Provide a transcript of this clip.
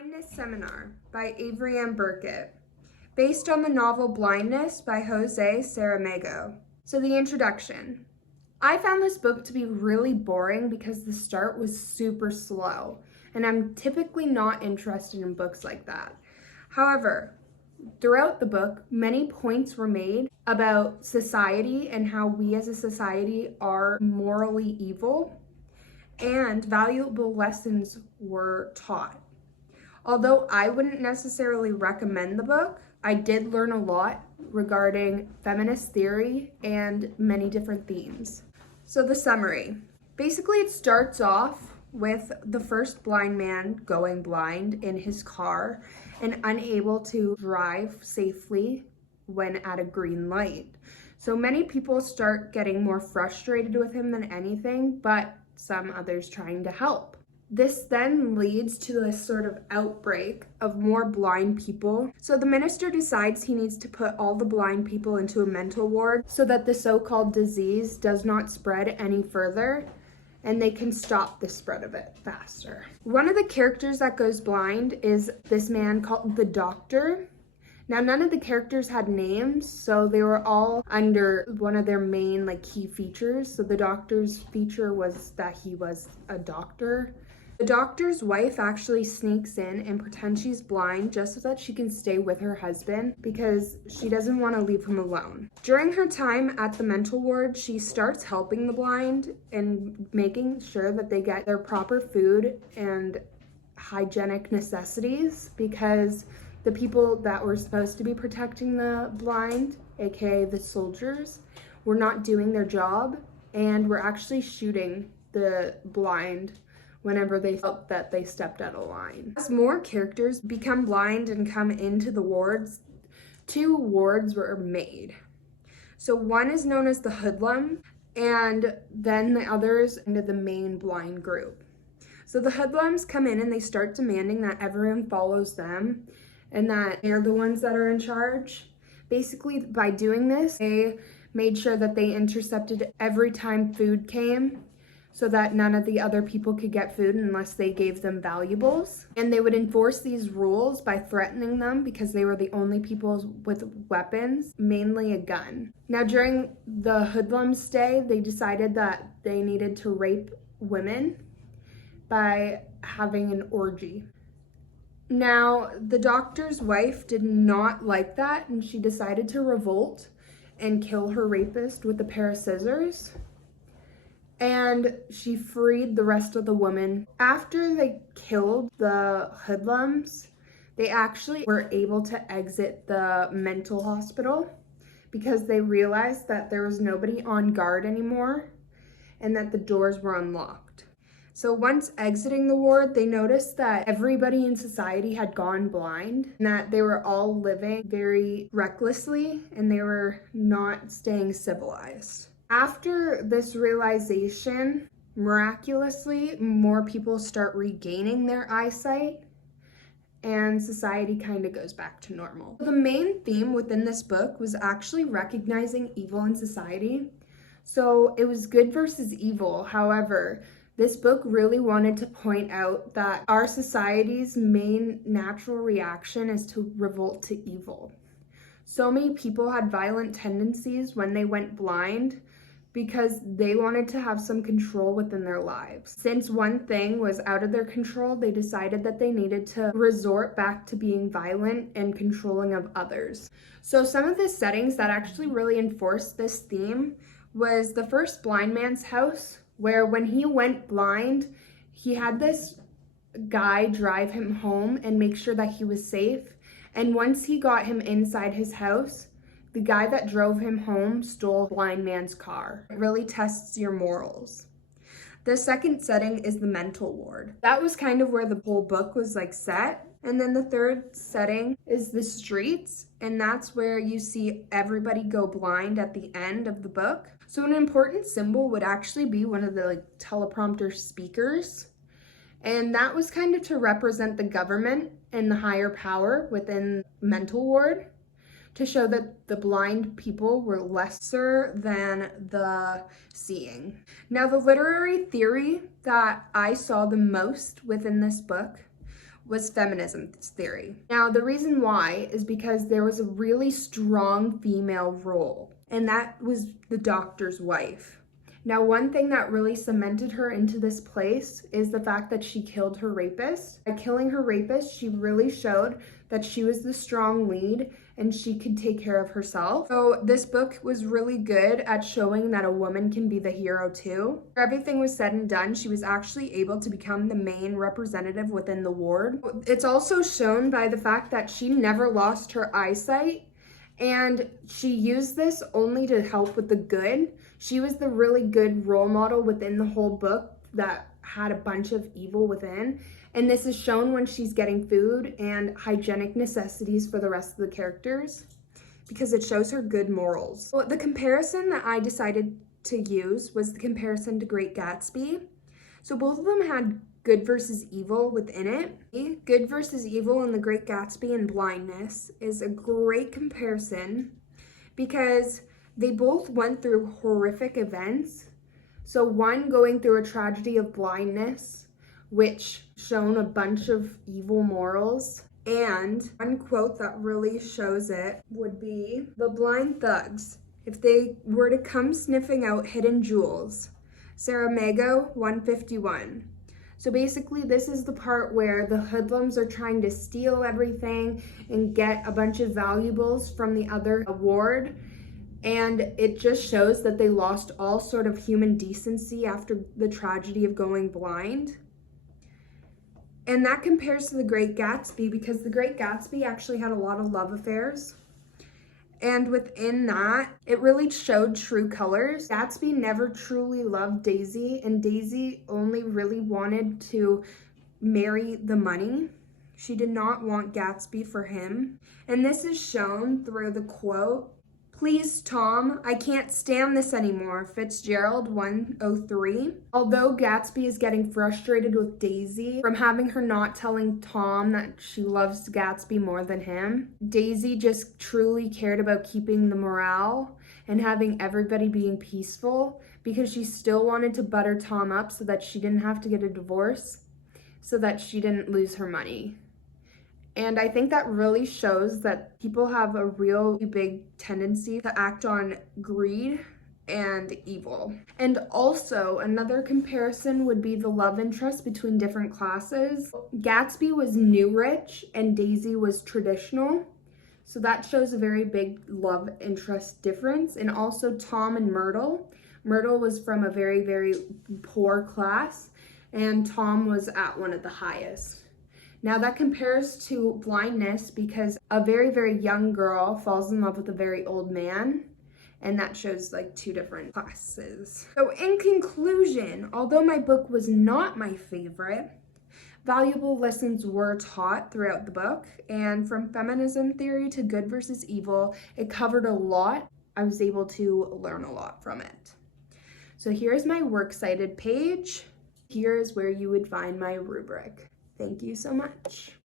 Blindness Seminar by Avery Ann Burkett, based on the novel Blindness by Jose Saramago. So the introduction. I found this book to be really boring because the start was super slow, and I'm typically not interested in books like that. However, throughout the book, many points were made about society and how we as a society are morally evil, and valuable lessons were taught. Although I wouldn't necessarily recommend the book, I did learn a lot regarding feminist theory and many different themes. So the summary. Basically, it starts off with the first blind man going blind in his car and unable to drive safely when at a green light. So many people start getting more frustrated with him than anything, but some others trying to help. This then leads to this sort of outbreak of more blind people. So the minister decides he needs to put all the blind people into a mental ward so that the so-called disease does not spread any further and they can stop the spread of it faster. One of the characters that goes blind is this man called the Doctor. Now, none of the characters had names, so they were all under one of their main key features. So the Doctor's feature was that he was a doctor. The Doctor's wife actually sneaks in and pretends she's blind just so that she can stay with her husband because she doesn't want to leave him alone. During her time at the mental ward, she starts helping the blind and making sure that they get their proper food and hygienic necessities because the people that were supposed to be protecting the blind, aka the soldiers, were not doing their job and were actually shooting the blind whenever they felt that they stepped out of line. As more characters become blind and come into the wards, 2 wards were made. So one is known as the hoodlum, and then the others into the main blind group. So the hoodlums come in and they start demanding that everyone follows them and that they're the ones that are in charge. Basically, by doing this, they made sure that they intercepted every time food came so that none of the other people could get food unless they gave them valuables. And they would enforce these rules by threatening them because they were the only people with weapons, mainly a gun. Now, during the hoodlums' stay, they decided that they needed to rape women by having an orgy. Now, the Doctor's wife did not like that, and she decided to revolt and kill her rapist with a pair of scissors. And she freed the rest of the women. After they killed the hoodlums, they actually were able to exit the mental hospital because they realized that there was nobody on guard anymore and that the doors were unlocked. So once exiting the ward, they noticed that everybody in society had gone blind and that they were all living very recklessly and they were not staying civilized. After this realization, miraculously, more people start regaining their eyesight and society kind of goes back to normal. The main theme within this book was actually recognizing evil in society. So it was good versus evil. However, this book really wanted to point out that our society's main natural reaction is to revolt to evil. So many people had violent tendencies when they went blind because they wanted to have some control within their lives. Since one thing was out of their control, they decided that they needed to resort back to being violent and controlling of others. So some of the settings that actually really enforced this theme was the first blind man's house, where when he went blind, he had this guy drive him home and make sure that he was safe. And once he got him inside his house, the guy that drove him home stole blind man's car. It really tests your morals. The second setting is the mental ward. That was kind of where the whole book was set. And then the third setting is the streets, and that's where you see everybody go blind at the end of the book. So an important symbol would actually be one of the teleprompter speakers. And that was kind of to represent the government and the higher power within mental ward, to show that the blind people were lesser than the seeing. Now, the literary theory that I saw the most within this book was feminism theory. Now, the reason why is because there was a really strong female role, and that was the doctor's wife. Now, one thing that really cemented her into this place is the fact that she killed her rapist. By killing her rapist, she really showed that she was the strong lead and she could take care of herself. So this book was really good at showing that a woman can be the hero too. After everything was said and done, she was actually able to become the main representative within the ward. It's also shown by the fact that she never lost her eyesight, and she used this only to help with the good. She was the really good role model within the whole book that had a bunch of evil within. And this is shown when she's getting food and hygienic necessities for the rest of the characters, because it shows her good morals. Well, the comparison that I decided to use was the comparison to Great Gatsby. So both of them had good versus evil within it. Good versus evil in The Great Gatsby and Blindness is a great comparison because they both went through horrific events. So one going through a tragedy of blindness, which shown a bunch of evil morals. And one quote that really shows it would be, "The blind thugs, if they were to come sniffing out hidden jewels." Saramago 151. So basically this is the part where the hoodlums are trying to steal everything and get a bunch of valuables from the other ward. And it just shows that they lost all sort of human decency after the tragedy of going blind. And that compares to The Great Gatsby because The Great Gatsby actually had a lot of love affairs. And within that, it really showed true colors. Gatsby never truly loved Daisy, and Daisy only really wanted to marry the money. She did not want Gatsby for him. And this is shown through the quote, "Please, Tom, I can't stand this anymore," Fitzgerald 103. Although Gatsby is getting frustrated with Daisy from having her not telling Tom that she loves Gatsby more than him, Daisy just truly cared about keeping the morale and having everybody being peaceful because she still wanted to butter Tom up so that she didn't have to get a divorce, so that she didn't lose her money. And I think that really shows that people have a real big tendency to act on greed and evil. And also another comparison would be the love interest between different classes. Gatsby was new rich and Daisy was traditional. So that shows a very big love interest difference. And also Tom and Myrtle. Myrtle was from a very, very poor class and Tom was at one of the highest. Now that compares to Blindness because a very, very young girl falls in love with a very old man, and that shows like two different classes. So in conclusion, although my book was not my favorite, valuable lessons were taught throughout the book, and from feminism theory to good versus evil, it covered a lot. I was able to learn a lot from it. So here's my works cited page. Here is where you would find my rubric. Thank you so much.